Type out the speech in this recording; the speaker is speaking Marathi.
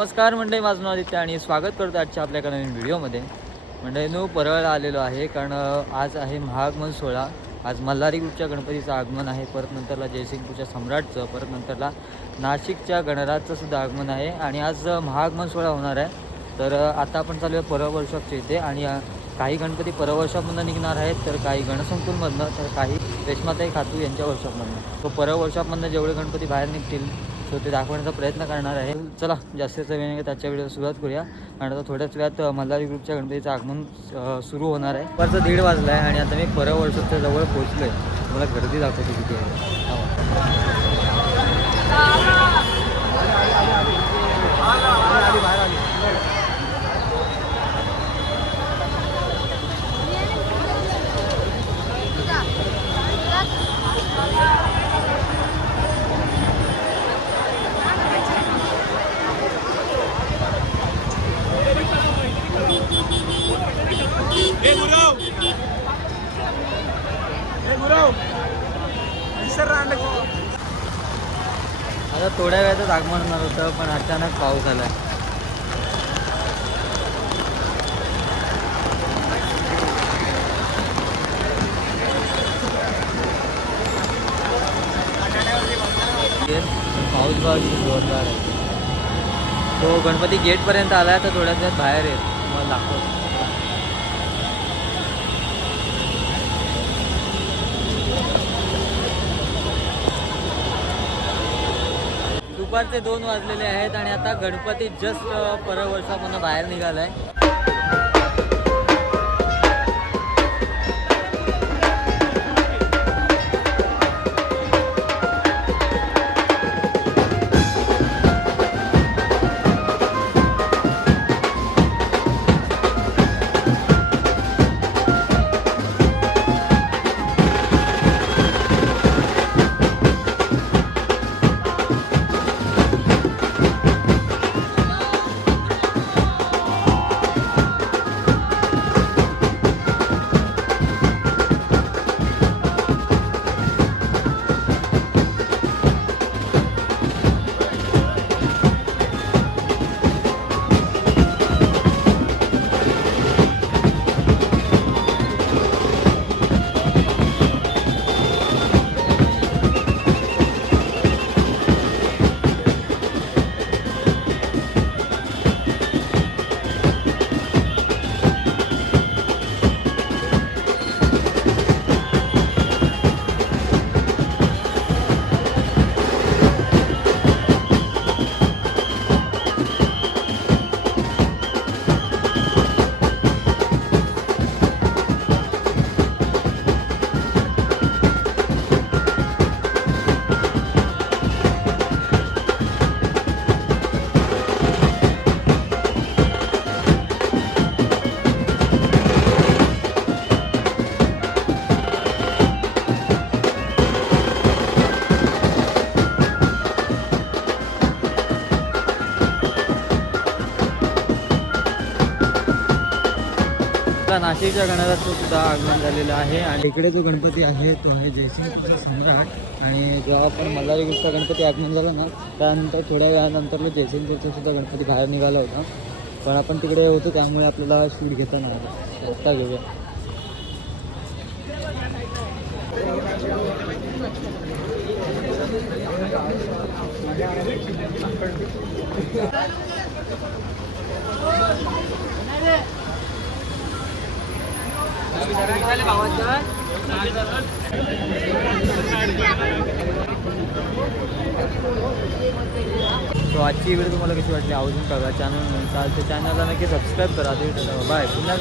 नमस्कार मंडळी, माझं नाव आदित्य आणि स्वागत करतो आजच्या आपल्या एका नवीन व्हिडिओमध्ये. मंडळींनो, परळला आलेलो आहे कारण आज आहे महागमन सोहळा. आज मल्हारी ग्रुपच्या गणपतीचं आगमन आहे, परत नंतरला जयसिंगपूरच्या सम्राटचं, परत नंतरला नाशिकच्या गणराजचं सुद्धा आगमन आहे आणि आज महागमन सोहळा होणार आहे. तर आता आपण चालू आहे परळ वर्कशॉपच्या इथे आणि काही गणपती परळ वर्कशॉपमधून निघणार आहेत, तर काही गणसंकुलमधनं, तर काही रेश्माताई खातू यांच्या वर्कशॉपमधनं. तो परळ वर्कशॉपमधनं जेवढे गणपती बाहेर निघतील सो ते दाखवण्याचा प्रयत्न करणार आहे. चला जास्तीचा वेळ नाही, त्याच्या व्हिडिओ सुरुवात करूया. आणि आता थोड्याच वेळात मल्हारी ग्रुपच्या गणपतीचं आगमन सुरू होणार आहे. दुपारचा 1:30 वाजला आहे आणि आता मी परळ वर्कशॉपच्या जवळ पोहोचलो आहे. मला गर्दी दाखवते किती आहे. आता थोड्या वेळातच आगमन होणार होतं, पण अचानक पाऊस आला. पाऊस जोरदार आहे. तो गणपती गेटपर्यंत आला आहे, तर थोड्याच वेळात बाहेर येत मला दाखवतो. दुपारचे 2 वाजलेले आहेत आणि आता गणपती जस्ट परळ वर्षामधून बाहेर निघाला आहे. नाशिकच्या गणराजचं सुद्धा आगमन झालेलं आहे आणि इकडे जो गणपती आहे तो आहे जयसिंगपूरचा सम्राट. आणि जेव्हा आपण मल्हारी ग्रुपचा गणपती आगमन झालं ना, त्यानंतर थोड्या वेळानंतर जयसिंगपूरचा सुद्धा गणपती बाहेर निघाला होता, पण आपण तिकडे होतो त्यामुळे आपल्याला शूट घेता नाही आला. आत्ता घेऊया. तो आजची व्हिडिओ तुम्हाला कशी वाटली आवर्जून कळवा. चॅनलला नक्की सबस्क्राईब करा. बाय. पुन्हा